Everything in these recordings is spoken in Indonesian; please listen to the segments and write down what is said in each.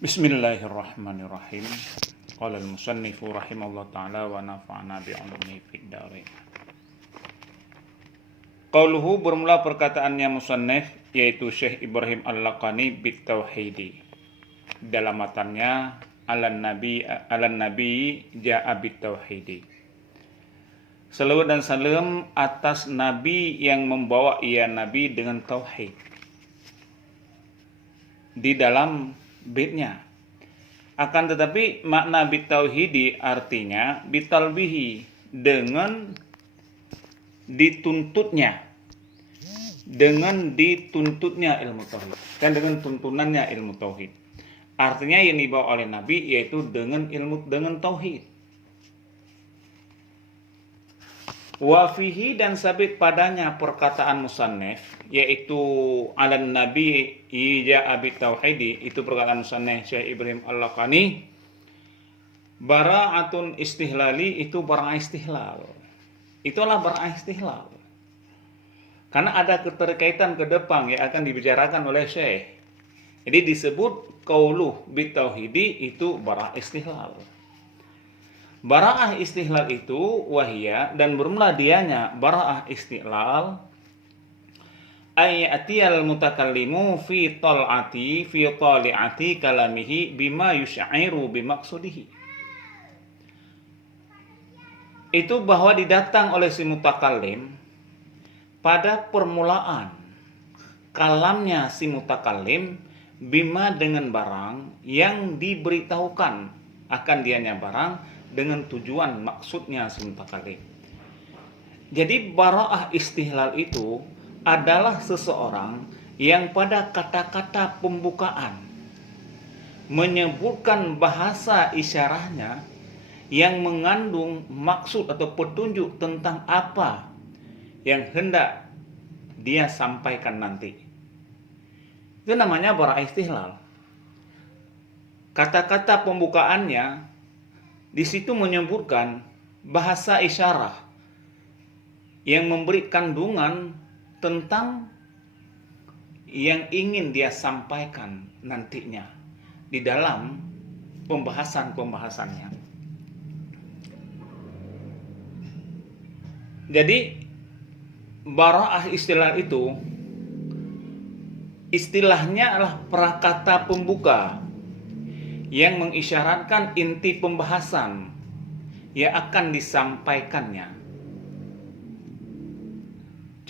Bismillahirrahmanirrahim. Qala al-musannifu rahimallahu ta'ala wa nafa'ana bi'ulumihi fid dharain. Qauluhu bermula perkataannya musannif yaitu Syekh Ibrahim Al-Laqani bitauhidi. Dalam matanya alan nabi ja'a bitauhidi. Salawat dan salam atas nabi yang membawa ia nabi dengan tauhid. Di dalam baitnya. Akan tetapi makna bitauhidi artinya bitalbihi, dengan dituntutnya. Dengan dituntutnya ilmu tauhid. Dan dengan tuntunannya ilmu tauhid. Artinya yang dibawa oleh nabi yaitu dengan tauhid. Wa fihi, dan sabit padanya perkataan musannif yaitu alan nabi ja'a bitauhidi, itu perkataan musannif Syekh Ibrahim Al-Laqani, bara'atun istihlali, itu barang istihlal. Itulah barang istihlal. Karena ada keterkaitan ke depan yang akan dibicarakan oleh Syekh. Jadi disebut qauluh bitauhidi itu barang istihlal. Bara'ah istihlal itu wahia, dan bermula dianya bara'ah istihlal ayatiyal mutakallimu fi tali'ati kalamihi bima yusyairu bimaksudihi. Itu bahwa didatang oleh si mutakallim pada permulaan kalamnya si mutakallim bima, dengan barang yang diberitahukan akan dianya barang dengan tujuan maksudnya si mutakallim. Jadi bara'ah istihlal itu adalah seseorang yang pada kata-kata pembukaan menyebutkan bahasa isyarahnya yang mengandung maksud atau petunjuk tentang apa yang hendak dia sampaikan nanti. Itu namanya bara'ah istihlal. Kata-kata pembukaannya di situ menyebutkan bahasa isyarah yang memberi kandungan tentang yang ingin dia sampaikan nantinya di dalam pembahasannya. Jadi bara'ah istilah itu istilahnya adalah prakata pembuka yang mengisyaratkan inti pembahasan yang akan disampaikannya.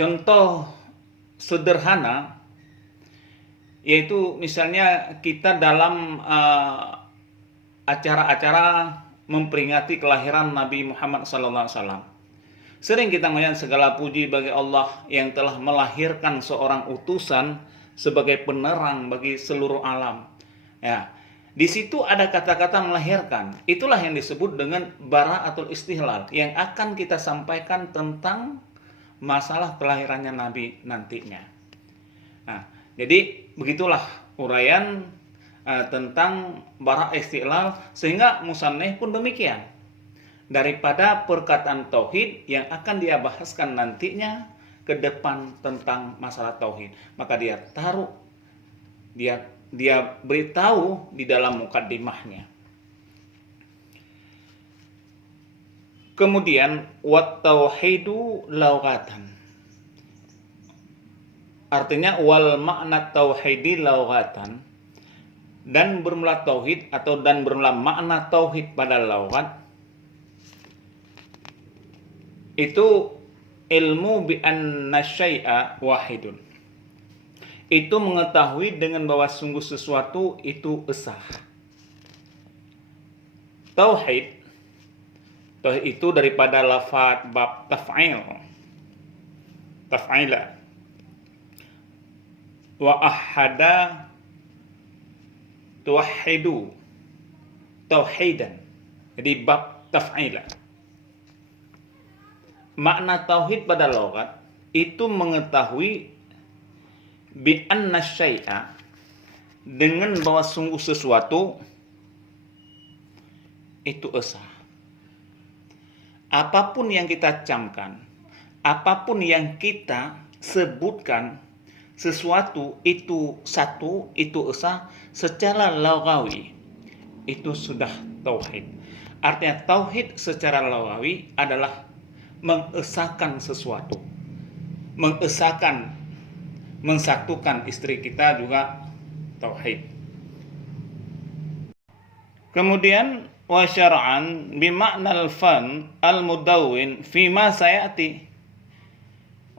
Contoh sederhana yaitu misalnya kita dalam acara-acara memperingati kelahiran Nabi Muhammad SAW. Sering kita mengucapkan segala puji bagi Allah yang telah melahirkan seorang utusan sebagai penerang bagi seluruh alam. Ya, di situ ada kata-kata melahirkan. Itulah yang disebut dengan bara'atul istihlal, yang akan kita sampaikan tentang masalah kelahirannya Nabi nantinya. Nah, jadi begitulah uraian tentang bara'ah istihlal, sehingga musannif pun demikian. Daripada perkataan tauhid yang akan dia bahaskan nantinya ke depan tentang masalah tauhid, maka dia taruh, dia beritahu di dalam mukaddimahnya. Kemudian wat tauhidu laghatan, artinya wal makna tauhidi laghatan, dan bermula tauhid atau dan bermula makna tauhid pada laghat itu ilmu bi anna syai'a wahidun. Itu mengetahui dengan bahwa sungguh sesuatu itu esa. Tauhid itu daripada lafaz bab taf'ila wa ahada tuwahhidu tauhidan. Jadi bab taf'ila. Makna tauhid pada logat itu mengetahui bi anna syai'a, dengan bahwa sungguh sesuatu itu esa. Apapun yang kita camkan, apapun yang kita sebutkan sesuatu itu satu, itu esa secara lagawi, itu sudah tauhid. Artinya tauhid secara lagawi adalah mengesahkan sesuatu, mengesahkan, mensatukan istri kita juga tauhid. Kemudian wa syar'an bima'na al-fan al-mudawwin fima sayati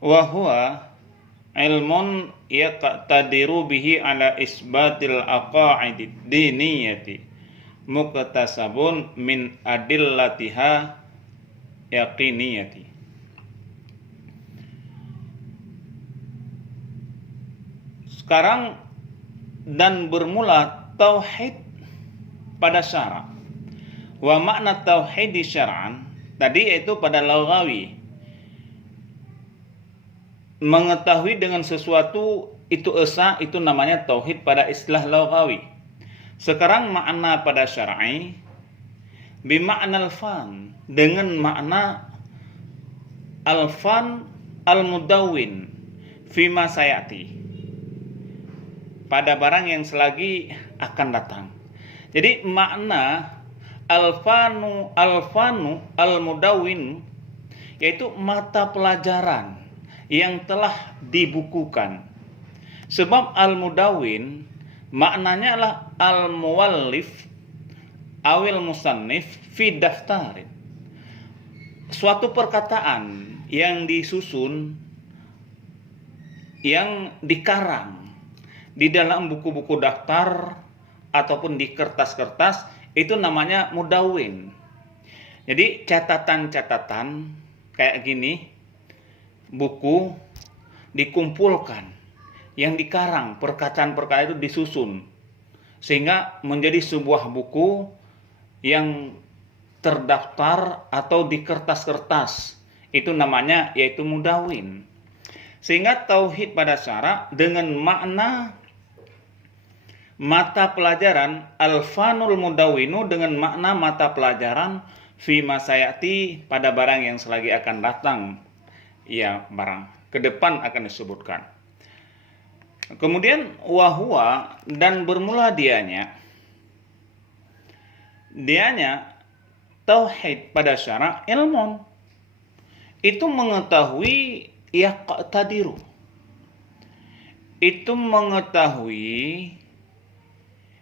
wa huwa ilmun yaqtadiru bihi ala isbatil aqaidid diniyati muqtasabun min adillatiha yaqiniyati. Sekarang dan bermula tauhid pada syara. Wa makna tauhid di syar'an tadi yaitu pada lagawi, mengetahui dengan sesuatu itu esa, itu namanya tauhid pada istilah lagawi. Sekarang makna pada syar'i bima'na al-fan, dengan makna al-fan al-mudawwin fima sayati, pada barang yang selagi akan datang. Jadi makna al-fanu al-mudawwin yaitu mata pelajaran yang telah dibukukan. Sebab al-mudawwin maknanya adalah al-muwallif awil musannif fi daftarin. Suatu perkataan yang disusun, yang dikarang di dalam buku-buku daftar ataupun di kertas-kertas, itu namanya mudawwin. Jadi catatan-catatan kayak gini, buku dikumpulkan, yang dikarang, perkataan-perkataan itu disusun sehingga menjadi sebuah buku yang terdaftar atau di kertas-kertas. Itu namanya yaitu mudawwin. Sehingga tauhid pada syara dengan makna mata pelajaran al-fanul mudawwinu, dengan makna mata pelajaran fima sayati, pada barang yang selagi akan datang. Ya, barang ke depan akan disebutkan. Kemudian wahwa, dan bermula dianya tauhid pada syara ilmun, itu mengetahui yaqtadiru, itu mengetahui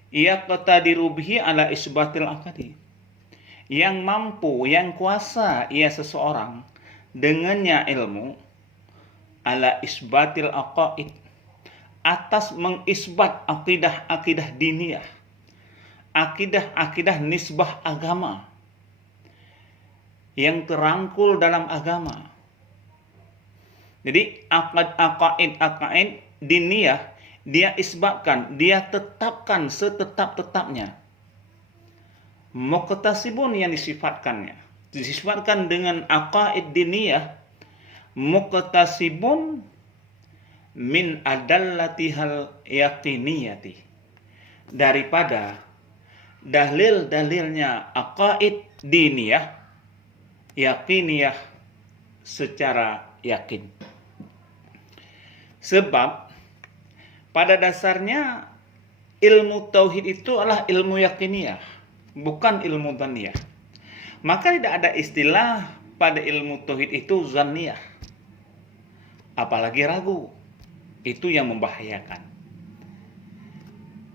yaqtadiru bihi ala isbatil aqdi, yang mampu, yang kuasa ia seseorang dengannya ilmu ala isbatil aqaid, atas mengisbat akidah-akidah diniyah, akidah-akidah nisbah agama yang terangkul dalam agama. Jadi akaid diniyah dia isbatkan, dia tetapkan setetap-tetapnya. Muqtasibun yang disifatkan dengan akaid diniyah, muqtasibun min adallatihal yaqiniyati, daripada dalil-dalilnya akaid diniyah, yaqiniyah, secara yakin. Sebab pada dasarnya ilmu tauhid itu adalah ilmu yakiniyah, bukan ilmu dhaniyah. Maka tidak ada istilah pada ilmu tauhid itu zanniyah, apalagi ragu. Itu yang membahayakan.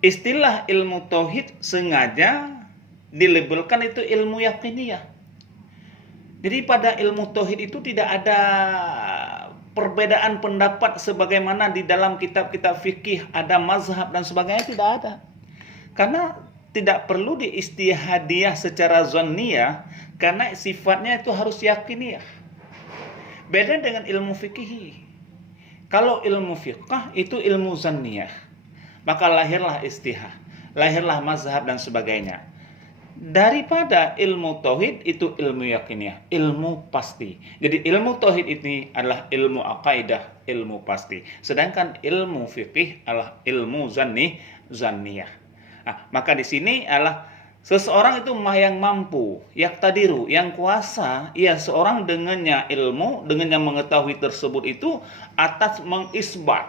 Istilah ilmu tauhid sengaja dilabelkan itu ilmu yakiniyah. Jadi pada ilmu tauhid itu tidak ada perbedaan pendapat sebagaimana di dalam kitab-kitab fikih ada mazhab dan sebagainya, tidak ada. Karena tidak perlu diistihadiyah secara zanniyah, karena sifatnya itu harus yakiniyah. Beda dengan ilmu fikih. Kalau ilmu fiqh itu ilmu zanniyah, maka lahirlah istihad, lahirlah mazhab dan sebagainya. Daripada ilmu tauhid itu ilmu yakiniyah, ilmu pasti. Jadi ilmu tauhid ini adalah ilmu aqaidah, ilmu pasti. Sedangkan ilmu fikih adalah ilmu zanniyah. Nah, maka di sini adalah seseorang itu yang mampu, yaqtadiru, yang kuasa, ia seorang dengannya ilmu, dengannya mengetahui tersebut itu atas mengisbat,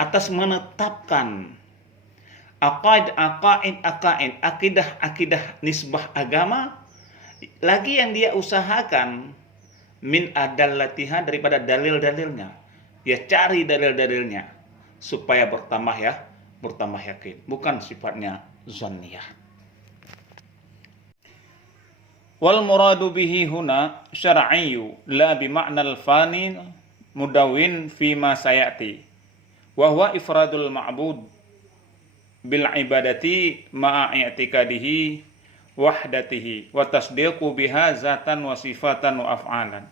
atas menetapkan akidah nisbah agama, lagi yang dia usahakan min adallatiha, daripada dalil-dalilnya. Dia cari dalil-dalilnya supaya bertambah yakin, bukan sifatnya zanniyah. Wal muradu bihi huna syar'iyyu la bi ma'nal fani mudawwin fi ma sayati wa huwa ifradul ma'bud bil ibadati ma'a i'tikadihi wahdatihi wa tasdiqu biha zatan wa sifatan wa af'alan.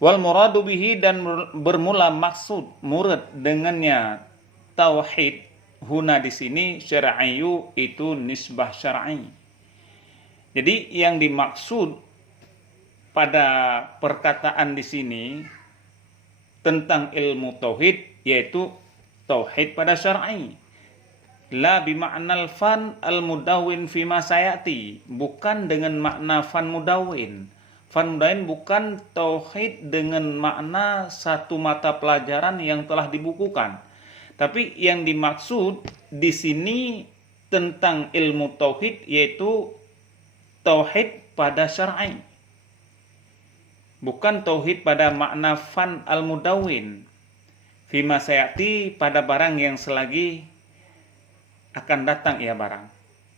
Wal muradu bihi, dan bermula maksud murad dengannya tauhid huna di sini syar'iyyu, itu nisbah syar'i. Jadi yang dimaksud pada perkataan di sini tentang ilmu tauhid yaitu tauhid pada syar'i. La bima'nal fan al-mudawwin fima sayati, bukan dengan makna fan mudawwin. Fan mudawwin bukan tauhid dengan makna satu mata pelajaran yang telah dibukukan. Tapi yang dimaksud di sini tentang ilmu tauhid yaitu tauhid pada syar'i. Bukan tauhid pada makna fan al-mudawwin fima sayati, pada barang yang selagi akan datang ia barang.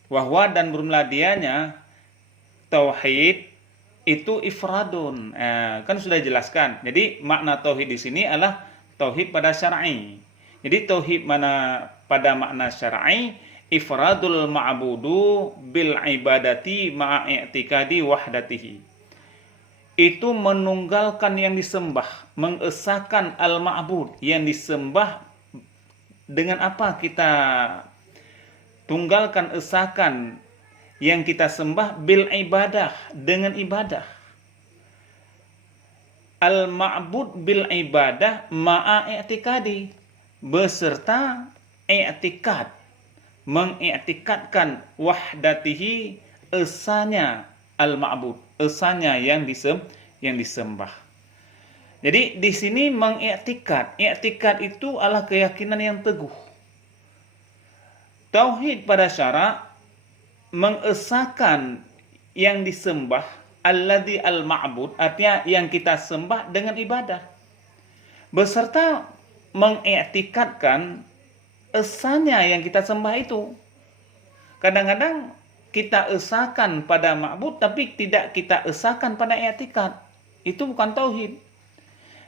Wahwa, dan bermula dianya tauhid itu ifradun. Kan sudah dijelaskan. Jadi makna tauhid di sini adalah tauhid pada syar'i. Jadi tauhid mana pada makna syar'i, ifradul ma'budu bil ibadati ma'a i'tikadi wahdatihi. Itu menunggalkan yang disembah, mengesahkan al-ma'bud, yang disembah. Dengan apa kita tunggalkan, esahkan yang kita sembah? Bil ibadah, dengan ibadah. Al-ma'bud bil ibadah ma'a i'tikadi, beserta i'tikad, mengiktikadkan wahdatihi, esanya al-ma'bud, esanya yang disembah. Jadi di sini mengiktikad, i'tikad itu adalah keyakinan yang teguh. Tauhid pada syara' mengesahkan yang disembah, alladzi al-ma'bud, artinya yang kita sembah dengan ibadah, beserta mengiktikadkan esanya yang kita sembah itu. Kadang-kadang kita esahkan pada ma'bud tapi tidak kita esahkan pada i'tikad. Itu bukan tauhid.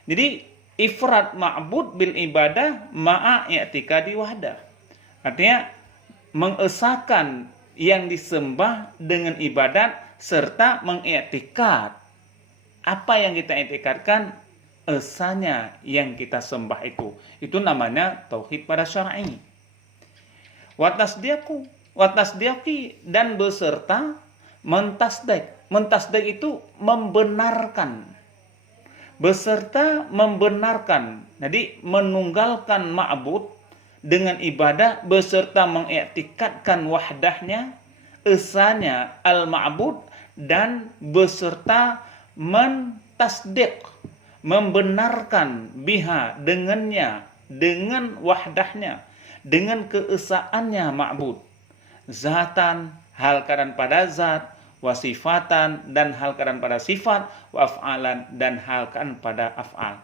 Jadi ifrad ma'bud bil ibadah ma'a i'tikadi wahdah. Artinya mengesahkan yang disembah dengan ibadat serta mengiktikad apa yang kita iktikadkan, esanya yang kita sembah itu. Itu namanya tauhid pada syar'i. Watasdiqi, dan beserta mentasdik. Mentasdik itu membenarkan. Beserta membenarkan. Jadi menunggalkan ma'bud dengan ibadah beserta mengiktikadkan wahdahnya, esanya al-ma'bud, dan beserta mentasdik, membenarkan biha, dengannya, dengan wahdahnya, dengan keesaannya ma'bud, zatan, hal keadaan pada zat, wasifatan, dan hal keadaan pada sifat, wa'af'alan, dan hal keadaan pada af'al.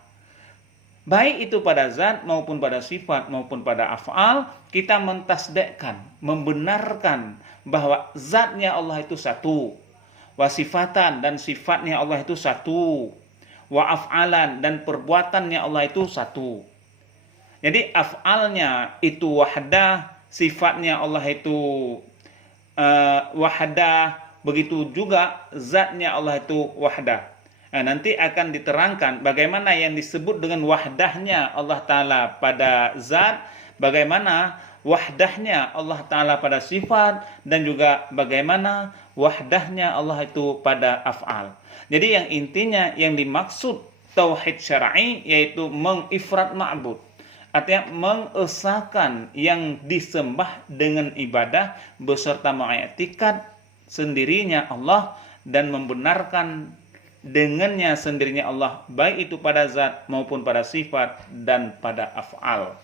Baik itu pada zat maupun pada sifat maupun pada af'al, kita mentasdekkan, membenarkan bahwa zatnya Allah itu satu, wasifatan, dan sifatnya Allah itu satu, wa'af'alan, dan perbuatannya Allah itu satu. Jadi af'alnya itu wahdah, sifatnya Allah itu wahdah, begitu juga zatnya Allah itu wahdah. Nanti akan diterangkan bagaimana yang disebut dengan wahdahnya Allah Ta'ala pada zat, bagaimana wahdahnya Allah Ta'ala pada sifat, dan juga bagaimana wahdahnya Allah itu pada af'al. Jadi yang intinya yang dimaksud tauhid syar'i yaitu mengifrad ma'bud, artinya mengesahkan yang disembah dengan ibadah beserta mengiktikad sendirinya Allah, dan membenarkan dengannya sendirinya Allah, baik itu pada zat maupun pada sifat dan pada af'al.